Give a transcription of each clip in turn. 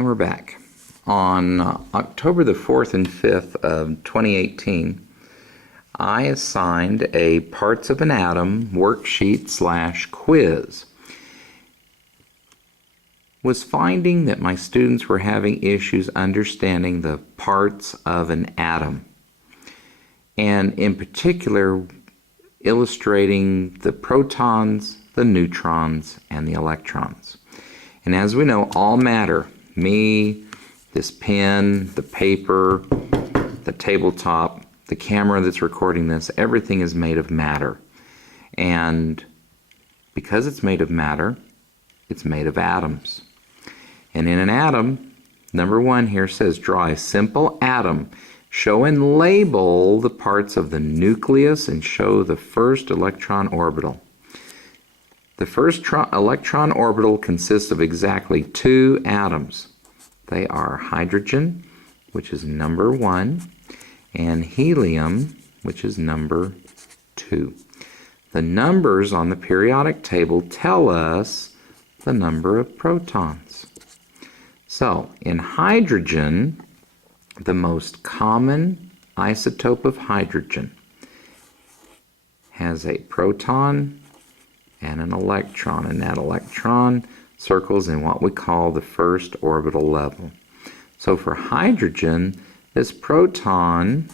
And we're back. On October the 4th and 5th of 2018, I assigned a parts of an atom worksheet / quiz. Was finding that my students were having issues understanding the parts of an atom, and in particular illustrating the protons, the neutrons, and the electrons. And as we know, all matter, me, this pen, the paper, the tabletop, the camera that's recording this, everything is made of matter. And because it's made of matter, it's made of atoms. And in an atom, number 1 here says, draw a simple atom. Show and label the parts of the nucleus and show the first electron orbital. The first electron orbital consists of exactly 2 atoms. They are hydrogen, which is number 1, and helium, which is number 2. The numbers on the periodic table tell us the number of protons. So, in hydrogen, the most common isotope of hydrogen has a proton and an electron, and that electron circles in what we call the first orbital level. So for hydrogen, this proton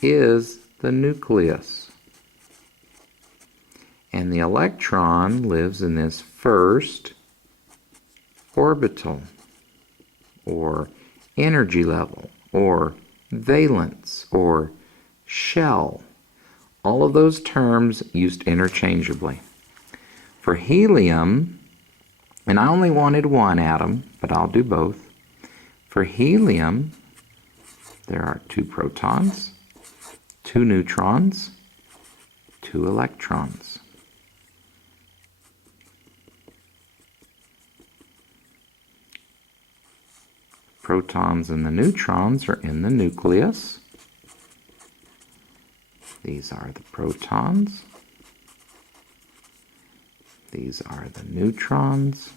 is the nucleus, and the electron lives in this first orbital, or energy level, or valence, or shell. All of those terms used interchangeably. For helium, and I only wanted 1 atom, but I'll do both. For helium, there are 2 protons, 2 neutrons, 2 electrons. Protons and the neutrons are in the nucleus. These are the protons. These are the neutrons.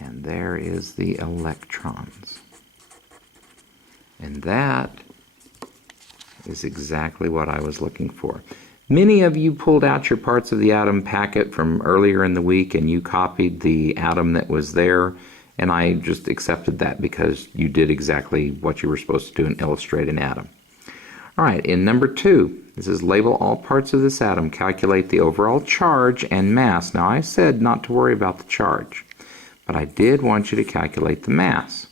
And there is the electrons. And that is exactly what I was looking for. Many of you pulled out your parts of the atom packet from earlier in the week and you copied the atom that was there, and I just accepted that because you did exactly what you were supposed to do and illustrate an atom. All right, in number 2, this is label all parts of this atom, calculate the overall charge and mass. Now I said not to worry about the charge, but I did want you to calculate the mass.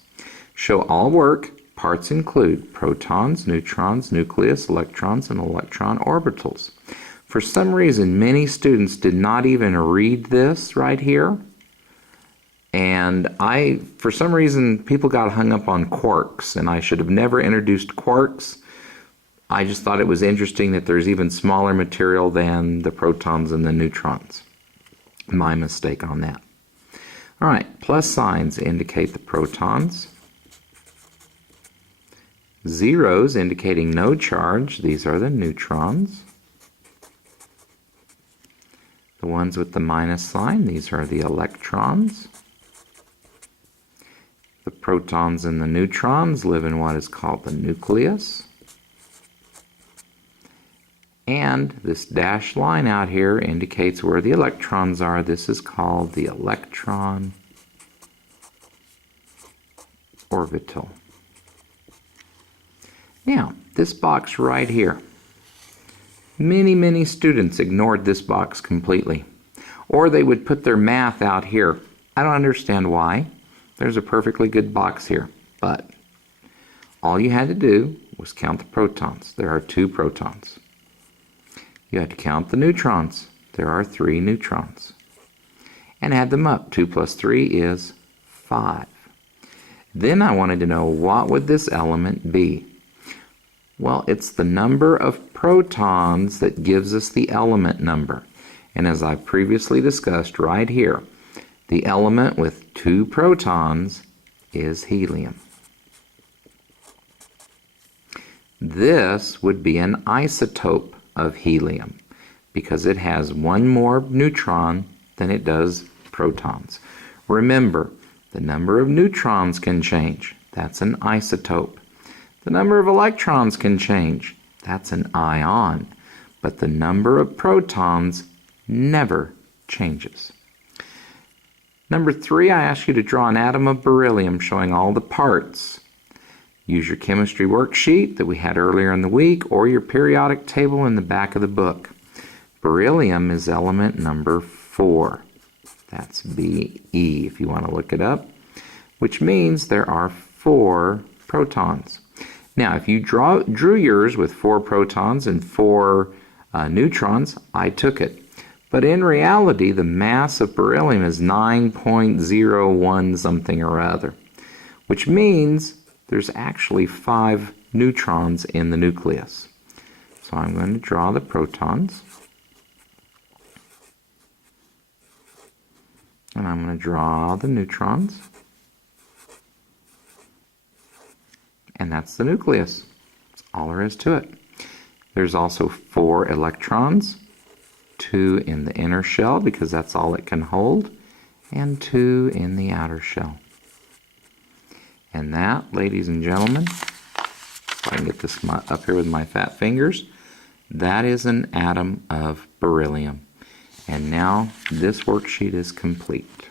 Show all work. Parts include protons, neutrons, nucleus, electrons, and electron orbitals. For some reason, many students did not even read this right here. And for some reason, people got hung up on quarks, and I should have never introduced quarks. I just thought it was interesting that there's even smaller material than the protons and the neutrons. My mistake on that. All right, plus signs indicate the protons. Zeros indicating no charge, these are the neutrons. The ones with the minus sign, these are the electrons. The protons and the neutrons live in what is called the nucleus. And this dashed line out here indicates where the electrons are. This is called the electron orbital. Now, this box right here. Many students ignored this box completely. Or they would put their math out here. I don't understand why. There's a perfectly good box here. But all you had to do was count the protons. There are 2 protons. You had to count the neutrons. There are 3 neutrons. And add them up. 2 plus 3 is 5. Then I wanted to know, what would this element be? Well, it's the number of protons that gives us the element number. And as I previously discussed right here, the element with 2 protons is helium. This would be an isotope of helium because it has 1 more neutron than it does protons. Remember, the number of neutrons can change. That's an isotope. The number of electrons can change. That's an ion. But the number of protons never changes. Number 3, I ask you to draw an atom of beryllium showing all the parts. Use your chemistry worksheet that we had earlier in the week or your periodic table in the back of the book. Beryllium is element number 4. That's Be if you want to look it up, which means there are 4 protons. Now, if you drew yours with 4 protons and 4 neutrons, I took it. But in reality, the mass of beryllium is 9.01 something or other, which means there's actually 5 neutrons in the nucleus. So I'm going to draw the protons. And I'm going to draw the neutrons. And that's the nucleus. That's all there is to it. There's also 4 electrons, 2 in the inner shell because that's all it can hold, and 2 in the outer shell. And that, ladies and gentlemen, if I can get this up here with my fat fingers, that is an atom of beryllium. And now this worksheet is complete.